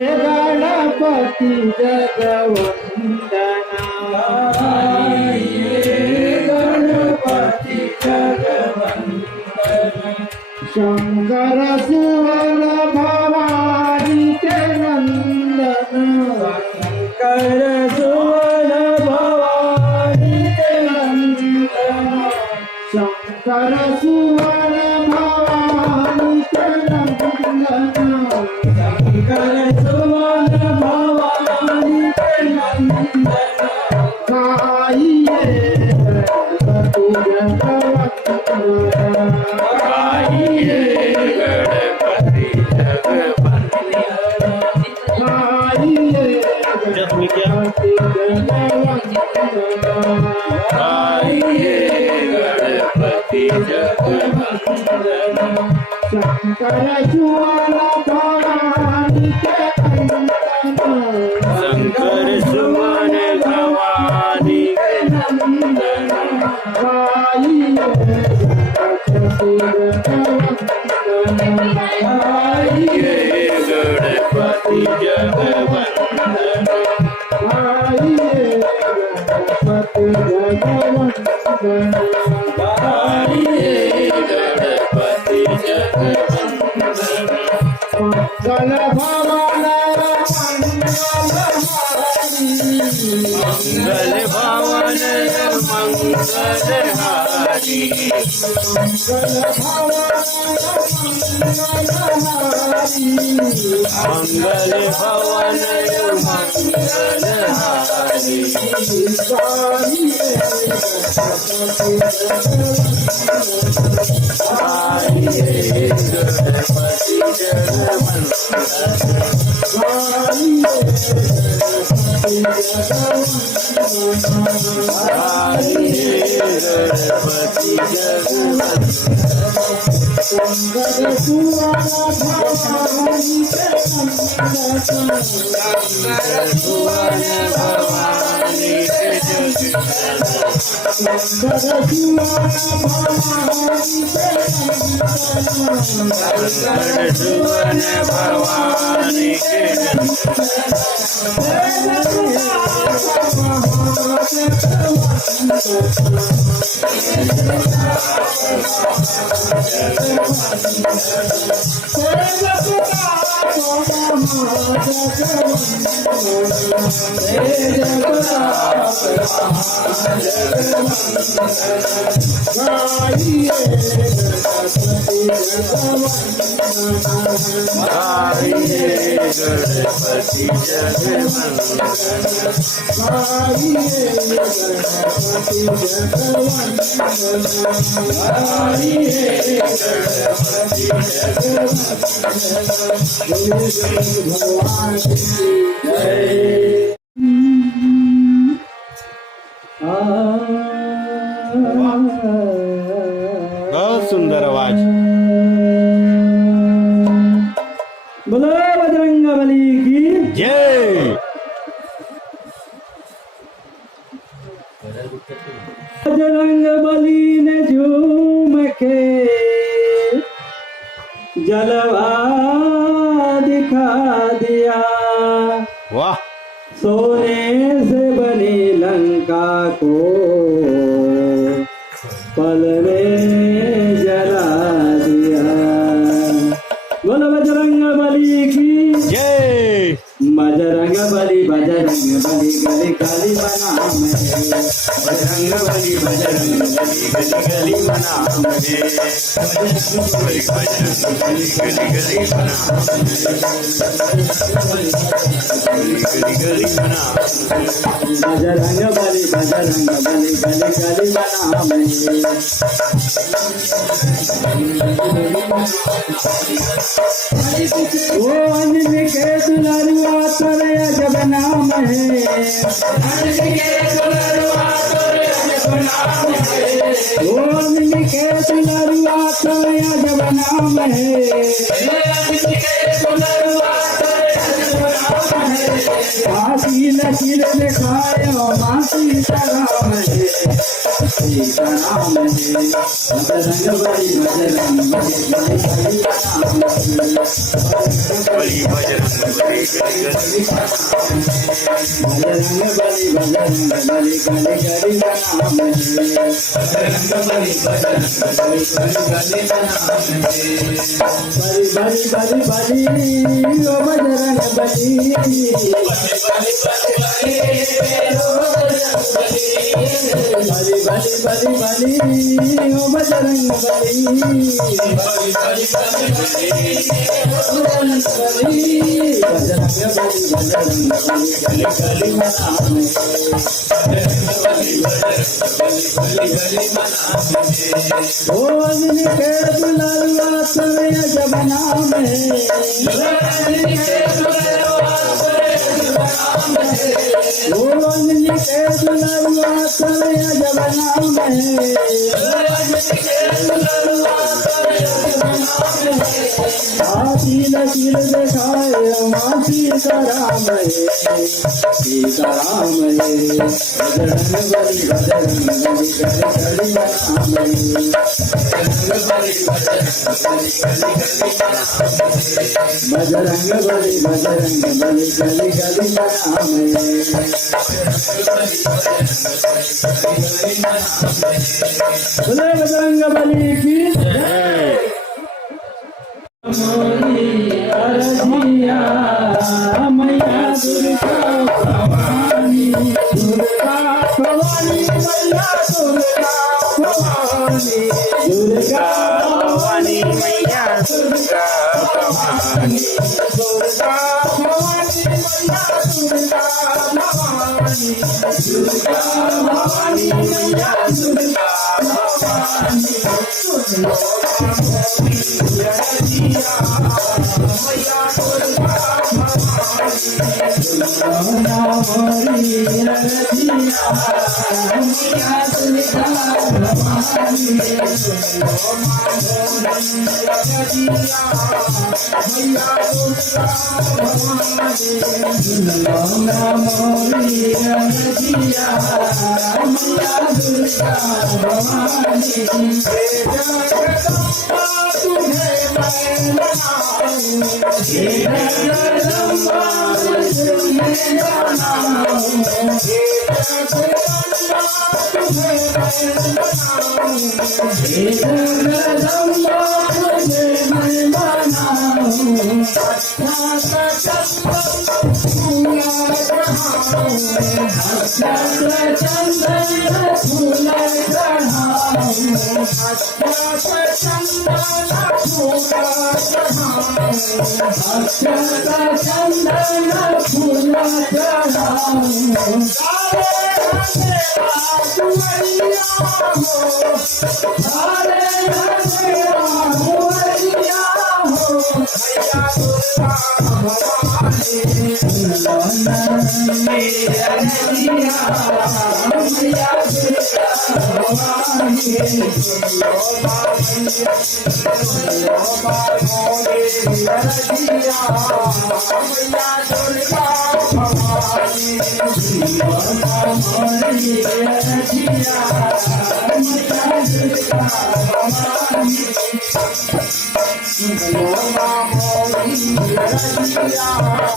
गणपती जगवंदना गणपती जगवंदना शंकर सुवन भवानी के नंदन शंकर सुवन भवानी के नंदन शंकर सुवन भवानी के नंदन शंकर सुवन भवानी के नंदन गाइए गणपति जगवंदना गाइए गणपति जगवंदना गाइए गणपति जगवंदना गाइए गणपति जगवंदना शंकर सुवन भवानी के नंदन शंकर सुवन भवानी के नंदन गाइए गणपति जगवंदना गाइए गणपति जगवंदना गाइए गणपति जगवंदना गाइए गणपति जगवंदना मंगल भवन मंगल भवन मंगलहारी मंगल भवन मंगलहारी गाइए गणपति जगवंदना गाइए गणपति शंकर सुवन भवानी के नंदन शंकर सुवन भवानी के जगवंदना शंकर सुवन भवानी के नंदन शंकर सुवन भवानी के गाइए गणपति जगवंदना गाइए गणपति भगवान जय बहुत सुंदर आवाज बोलो बजरंग बली की जय बजरंग बली ने झूम के जलवा दिखा दिया वाह सोने से बनी लंका को पल में जला दिया बोलो बजरंग बली की जय बजरंग बली गली गली बना मैं बजरंग बली गली गली बना मुझे बजरंग बली गली गली बना गली गली बना बजरंग बली गली गली बना मैं वो अंजलि के दुलारुआ तोरे अजब नाम है वो अंजलि के दुलारुआ तोरे अजब नाम है फांसी लकीर दिखायो माँ सीताराम है सीताराम है बजरंग बली बजरंग बली बली बजरंग बली गली गली बजरंग बली बजरंग बली गली गली नाम है बजरंग बली बजरंग बली गली गली नाम है बली बली बली बली ओ बजरंग बली बली बली बली ओ बजरंग बली रोजनी के दुलारुआ समय जबना में रोजनी के दुलारुआ समय जबना में सील सील दिखाए माँ सीताराम है सीताराम है बजरंग बली बजरंग बली गली नाम है बजरंग बली बजरंग बली गली गली नाम है बोले बजरंग बली की अरजिया मैया दुर्गा भवानी दुर्गा भवानी मैया दुर्गा भवानी दुर्गा भवानी मैया दुर्गा भवानी दुर्गा भवानी मैया दुर्गा भवानी दुर्गा भवानी मैया दुर्गा भवानी